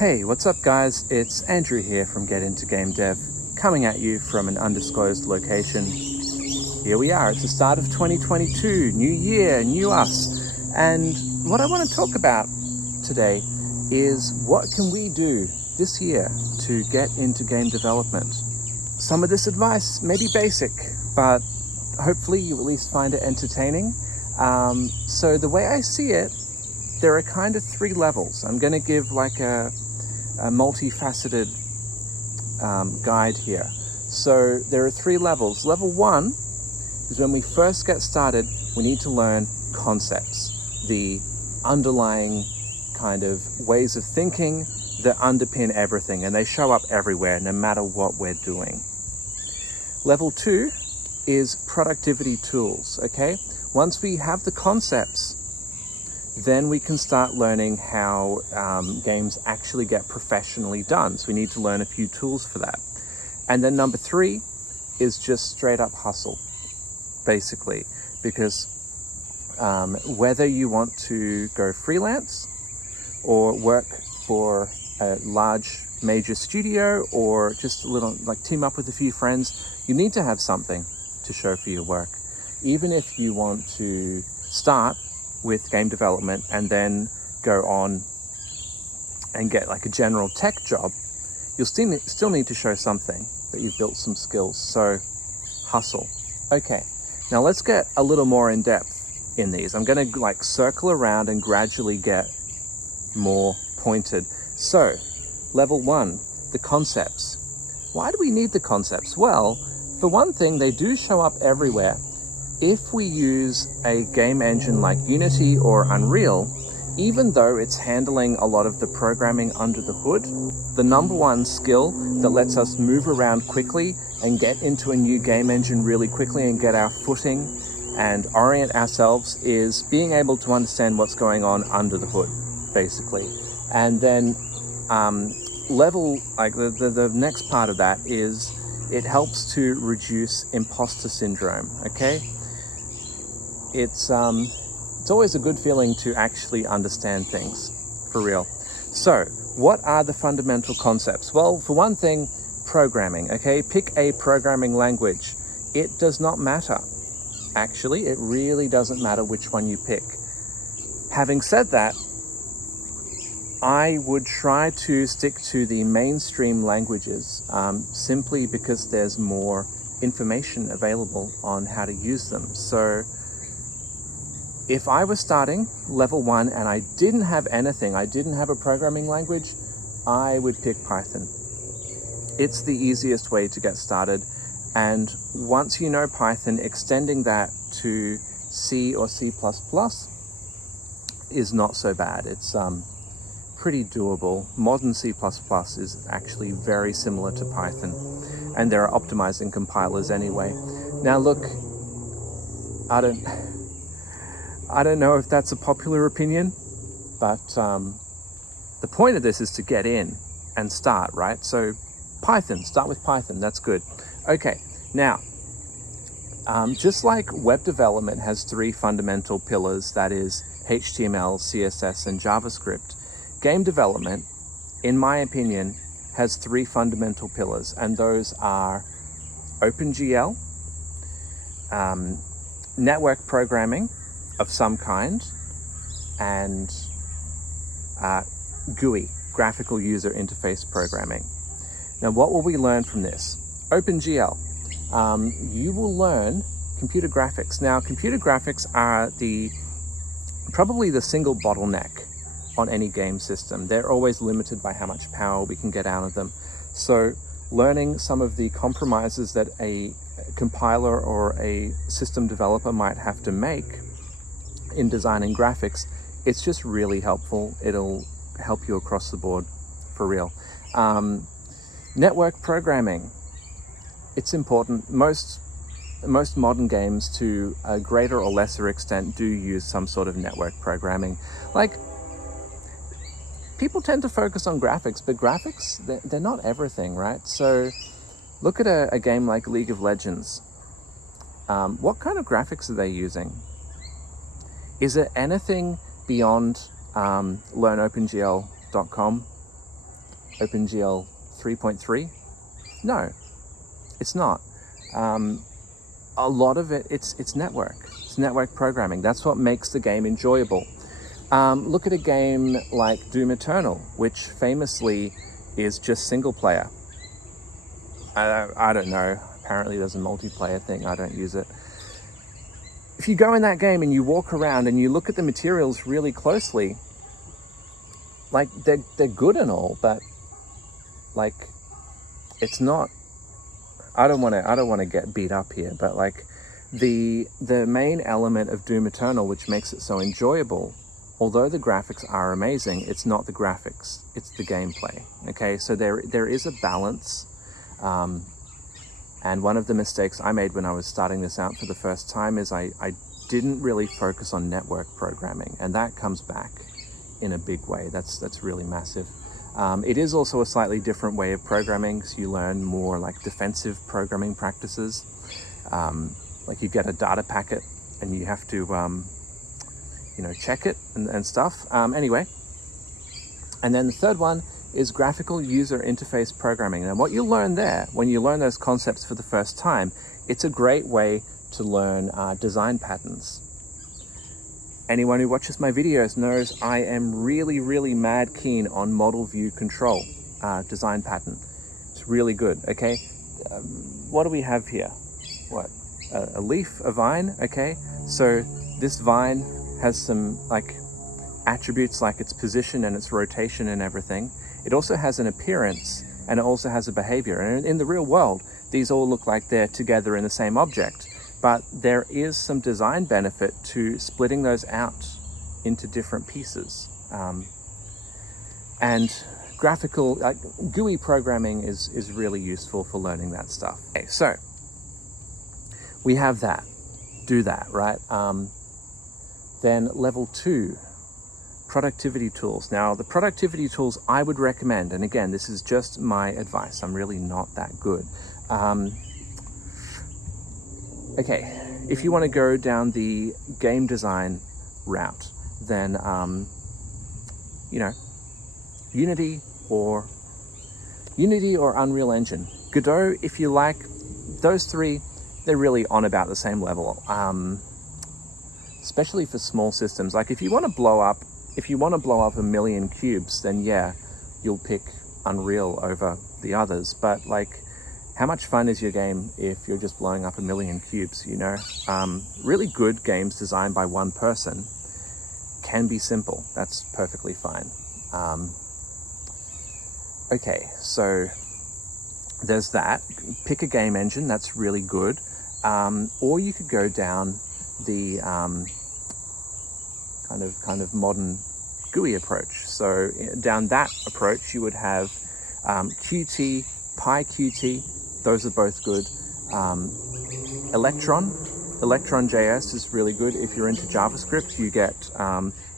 Hey, what's up guys? It's Andrew here from Get Into Game Dev, coming at you from an undisclosed location. Here we are, it's the start of 2022, new year, new us. And what I want to talk about today is what can we do this year to get into game development. Some of this advice may be basic, but hopefully you at least find it entertaining. So the way I see it, there are kind of three levels. I'm going to give like a multifaceted guide here. So there are three levels. Level one is when we first get started, we need to learn concepts, the underlying kind of ways of thinking that underpin everything, and they show up everywhere no matter what we're doing. Level two is productivity tools, okay? Once we have the concepts, then we can start learning how games actually get professionally done. So we need to learn a few tools for that. And then number three is just straight up hustle, basically, because whether you want to go freelance or work for a large major studio or just a little like team up with a few friends, you need to have something to show for your work. Even if you want to start with game development and then go on and get like a general tech job, you'll still need to show something that you've built some skills. So hustle. Okay, now let's get a little more in depth in these. I'm going to like circle around and gradually get more pointed. So level one, the concepts. Why do we need the concepts? Well, for one thing, they do show up everywhere. If we use a game engine like Unity or Unreal, even though it's handling a lot of the programming under the hood, the number one skill that lets us move around quickly and get into a new game engine really quickly and get our footing and orient ourselves is being able to understand what's going on under the hood, basically. And then the next part of that is it helps to reduce impostor syndrome, okay? It's always a good feeling to actually understand things, for real. So, what are the fundamental concepts? Well, for one thing, programming, okay? Pick a programming language. It does not matter. Actually, it really doesn't matter which one you pick. Having said that, I would try to stick to the mainstream languages simply because there's more information available on how to use them. So, if I was starting level one and I didn't have anything, I didn't have a programming language, I would pick Python. It's the easiest way to get started. And once you know Python, extending that to C or C++ is not so bad. It's pretty doable. Modern C++ is actually very similar to Python, and there are optimizing compilers anyway. Now look, I don't know if that's a popular opinion, but the point of this is to get in and start, right? So Python, start with Python, that's good. Okay, now, just like web development has three fundamental pillars, that is HTML, CSS, and JavaScript, game development, in my opinion, has three fundamental pillars, and those are OpenGL, network programming of some kind, and GUI, graphical user interface programming. Now, what will we learn from this? OpenGL, you will learn computer graphics. Now, computer graphics are probably the single bottleneck on any game system. They're always limited by how much power we can get out of them. So learning some of the compromises that a compiler or a system developer might have to make in designing graphics, it's just really helpful. It'll help you across the board, for real. Network programming, it's important. Most modern games, to a greater or lesser extent, do use some sort of network programming. Like, people tend to focus on graphics, but graphics, they're not everything, right? So look at a game like League of Legends. What kind of graphics are they using? Is it anything beyond learnopengl.com? OpenGL 3.3? No, it's not. A lot of it's network. It's network programming. That's what makes the game enjoyable. Look at a game like Doom Eternal, which famously is just single player. I don't know. Apparently there's a multiplayer thing. I don't use it. If you go in that game and you walk around and you look at the materials really closely, like they're good and all, but like it's not. I don't want to get beat up here, but like the main element of Doom Eternal, which makes it so enjoyable, although the graphics are amazing, it's not the graphics, it's the gameplay. Okay, so there is a balance. And one of the mistakes I made when I was starting this out for the first time is I didn't really focus on network programming, and that comes back in a big way. That's really massive. It is also a slightly different way of programming, so you learn more like defensive programming practices. Like you get a data packet and you have to check it and stuff. Anyway, and then the third one is graphical user interface programming. And what you learn there, when you learn those concepts for the first time, it's a great way to learn design patterns. Anyone who watches my videos knows I am really, really mad keen on model view control design pattern. It's really good, okay? What do we have here? What? A leaf, a vine, okay? So this vine has some like attributes like its position and its rotation and everything. It also has an appearance and it also has a behavior. And in the real world, these all look like they're together in the same object. But there is some design benefit to splitting those out into different pieces. And graphical, like GUI programming is really useful for learning that stuff. Okay, so we have that. Do that, right? Then level 2. Productivity tools. Now, the productivity tools I would recommend, and again, this is just my advice, I'm really not that good. Okay, if you want to go down the game design route, then, Unity or Unreal Engine. Godot, if you like, those three, they're really on about the same level, especially for small systems. Like if you want to blow up a million cubes, then yeah, you'll pick Unreal over the others. But like, how much fun is your game if you're just blowing up a million cubes, Really good games designed by one person can be simple. That's perfectly fine. Okay, so there's that. Pick a game engine, that's really good. Or you could go down the kind of modern GUI approach. So down that approach, you would have Qt, PyQt, those are both good. Electron.js is really good. If you're into JavaScript, you get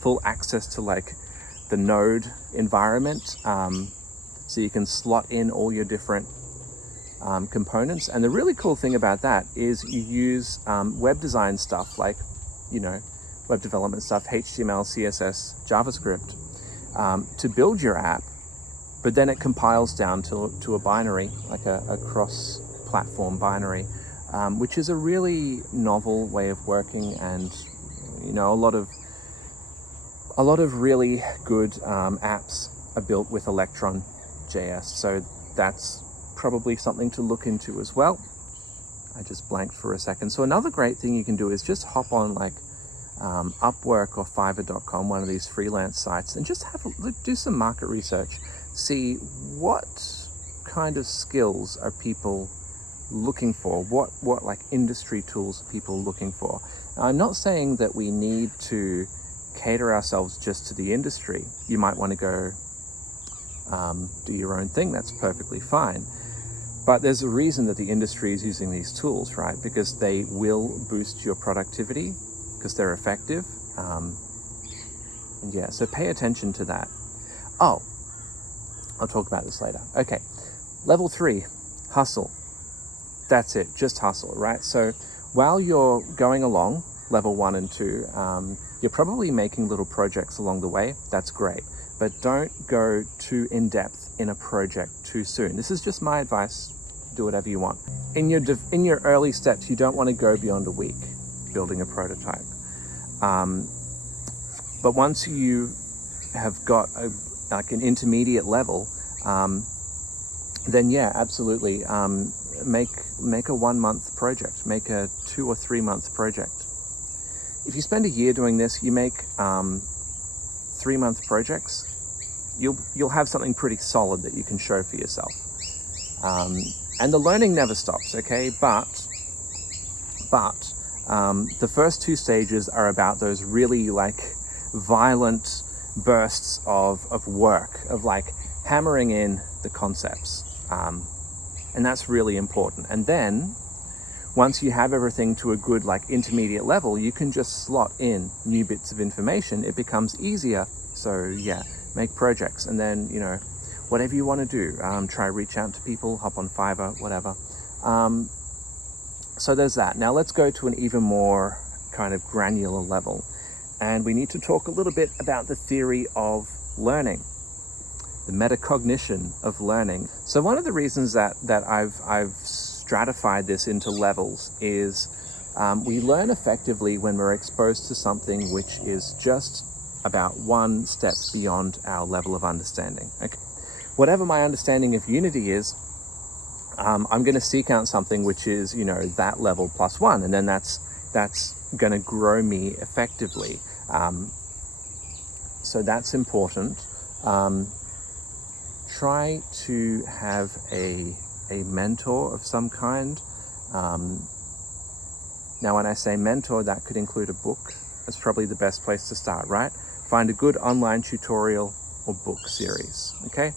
full access to like the node environment. So you can slot in all your different components. And the really cool thing about that is you use web design stuff like, web development stuff, HTML, CSS, JavaScript, to build your app, but then it compiles down to a binary, like a cross-platform binary, which is a really novel way of working, and a lot of really good apps are built with Electron.js, so that's probably something to look into as well. I just blanked for a second. So another great thing you can do is just hop on like Upwork or Fiverr.com, one of these freelance sites, and just do some market research. See what kind of skills are people looking for, what like industry tools are people looking for. Now, I'm not saying that we need to cater ourselves just to the industry. You might want to go do your own thing, that's perfectly fine. But there's a reason that the industry is using these tools, right? Because they will boost your productivity, because they're effective. And yeah, so pay attention to that. Oh, I'll talk about this later. Okay, level 3, hustle. That's it, just hustle, right? So while you're going along, level 1 and 2, you're probably making little projects along the way. That's great. but don't go too in-depth in a project too soon. This is just my advice. Do whatever you want. In your early steps, you don't want to go beyond a week building a prototype. But once you have got an intermediate level, then yeah, absolutely, make a 1 month project, make a 2 or 3 month project. If you spend a year doing this, you make 3 month projects, you'll have something pretty solid that you can show for yourself. And the learning never stops, okay? But the first 2 stages are about those really violent bursts of work, of hammering in the concepts. And that's really important. And then once you have everything to a good intermediate level, you can just slot in new bits of information. It becomes easier. So yeah, make projects, and then, whatever you want to do, try reach out to people, hop on Fiverr, whatever. So there's that. Now let's go to an even more kind of granular level, and we need to talk a little bit about the theory of learning, the metacognition of learning. So one of the reasons that I've stratified this into levels is we learn effectively when we're exposed to something which is just about 1 step beyond our level of understanding. Okay. Whatever my understanding of Unity is, I'm going to seek out something which is, that level plus 1, and then that's going to grow me effectively. So that's important. Try to have a mentor of some kind. Now, when I say mentor, that could include a book. That's probably the best place to start, right? Find a good online tutorial or book series, okay?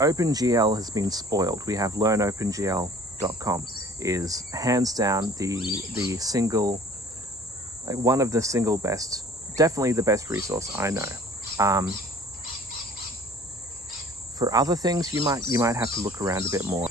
OpenGL has been spoiled. We have learnopengl.com is hands down the single, one of the single best, definitely the best resource I know. For other things, you might have to look around a bit more.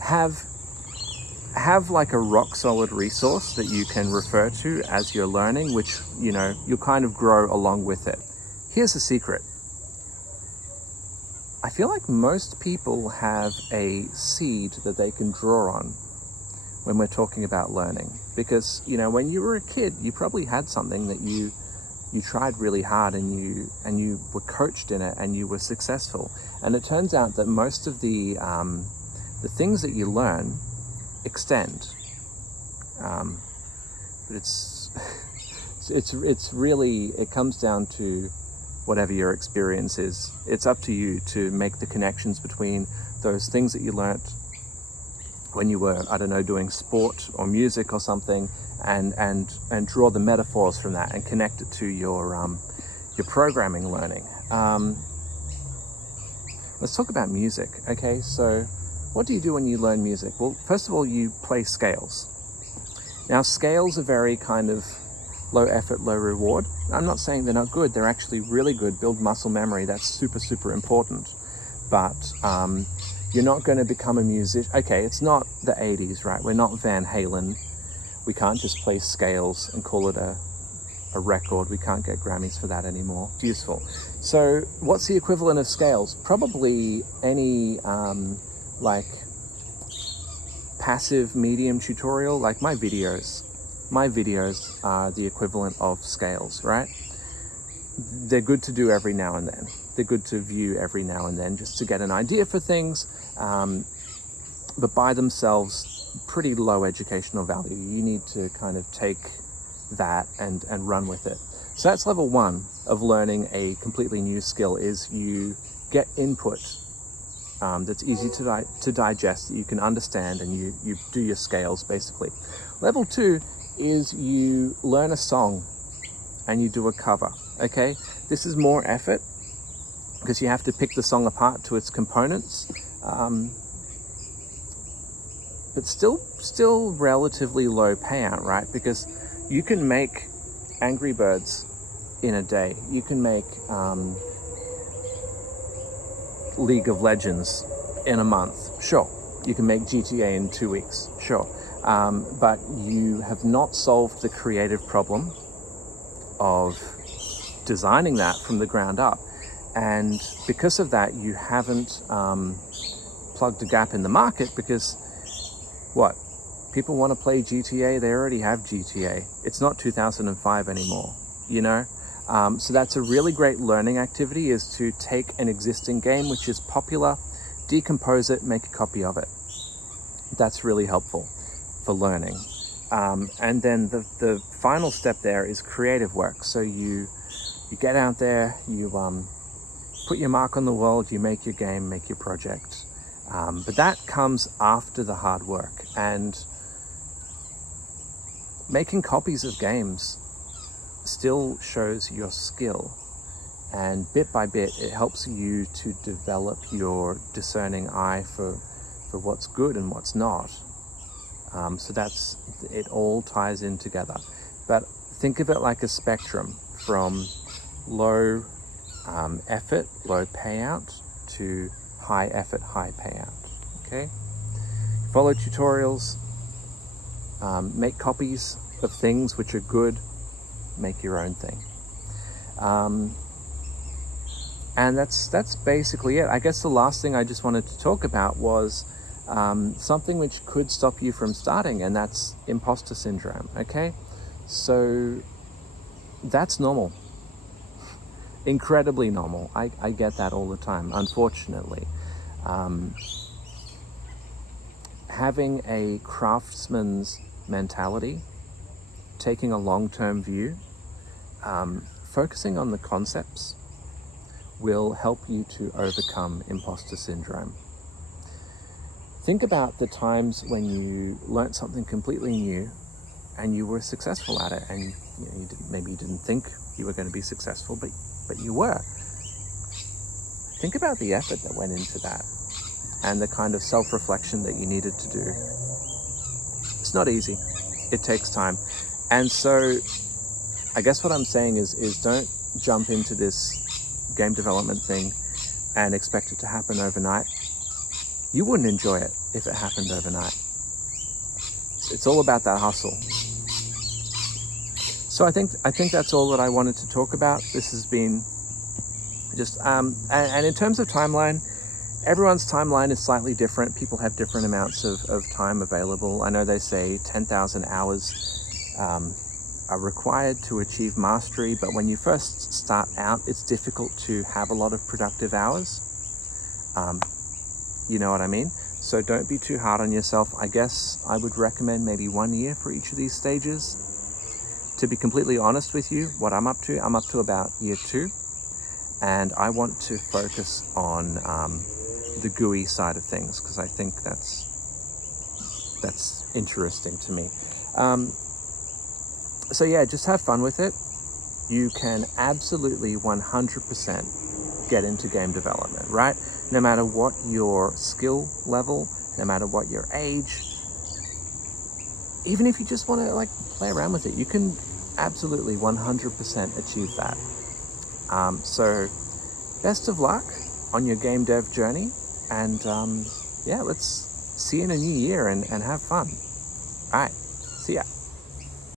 Have a rock solid resource that you can refer to as you're learning, which, you'll kind of grow along with it. Here's the secret. I feel like most people have a seed that they can draw on when we're talking about learning. Because, when you were a kid, you probably had something that you tried really hard and you were coached in it and you were successful. And it turns out that most of the things that you learn extend. But it's really, it comes down to whatever your experience is. It's up to you to make the connections between those things that you learnt when you were, doing sport or music or something, and draw the metaphors from that and connect it to your programming learning. Let's talk about music, okay? So what do you do when you learn music? Well, first of all, you play scales. Now, scales are very kind of low effort, low reward. I'm not saying they're not good. They're actually really good. Build muscle memory. That's super, super important. But you're not going to become a musician. Okay, it's not the 80s, right? We're not Van Halen. We can't just play scales and call it a record. We can't get Grammys for that anymore. It's useful. So what's the equivalent of scales? Probably any passive medium tutorial, like my videos. My videos are the equivalent of scales, right? They're good to do every now and then. They're good to view every now and then just to get an idea for things, but by themselves, pretty low educational value. You need to kind of take that and run with it. So that's level 1 of learning a completely new skill, is you get input that's easy to digest, that you can understand, and you do your scales, basically. Level 2 is you learn a song and you do a cover, okay? This is more effort because you have to pick the song apart to its components, but still relatively low payout, right? Because you can make Angry Birds in a day. You can make League of Legends in a month, sure. You can make GTA in 2 weeks, sure. But you have not solved the creative problem of designing that from the ground up. And because of that, you haven't plugged a gap in the market, because what? People want to play GTA, they already have GTA. It's not 2005 anymore, So that's a really great learning activity, is to take an existing game which is popular, decompose it, make a copy of it. That's really helpful for learning. And then the final step there is creative work. So you get out there, you put your mark on the world, you make your game, make your project. But that comes after the hard work. And making copies of games still shows your skill. And bit by bit, it helps you to develop your discerning eye for what's good and what's not. So it all ties in together. But think of it like a spectrum from low effort, low payout, to high effort, high payout. Okay? Follow tutorials, make copies of things which are good, make your own thing. And that's basically it. I guess the last thing I just wanted to talk about was something which could stop you from starting, and that's imposter syndrome. Okay, so that's normal, incredibly normal. I get that all the time, unfortunately. Having a craftsman's mentality, taking a long-term view, focusing on the concepts will help you to overcome imposter syndrome. Think about the times when you learnt something completely new and you were successful at it, and maybe you didn't think you were going to be successful, but you were. Think about the effort that went into that and the kind of self-reflection that you needed to do. It's not easy. It takes time. And so I guess what I'm saying is don't jump into this game development thing and expect it to happen overnight. You wouldn't enjoy it if it happened overnight. It's all about that hustle. So I think that's all that I wanted to talk about. This has been just and in terms of timeline, everyone's timeline is slightly different. People have different amounts of time available. I know they say 10,000 hours are required to achieve mastery, but when you first start out, it's difficult to have a lot of productive hours. You know what I mean? So don't be too hard on yourself. I guess I would recommend maybe 1 year for each of these stages. To be completely honest with you, what I'm up to about year 2, and I want to focus on the GUI side of things, because I think that's interesting to me. So yeah, just have fun with it. You can absolutely 100% get into game development, right? No matter what your skill level, no matter what your age, even if you just want to play around with it, you can absolutely 100% achieve that. So best of luck on your game dev journey, and let's see you in a new year and have fun. All right, see ya.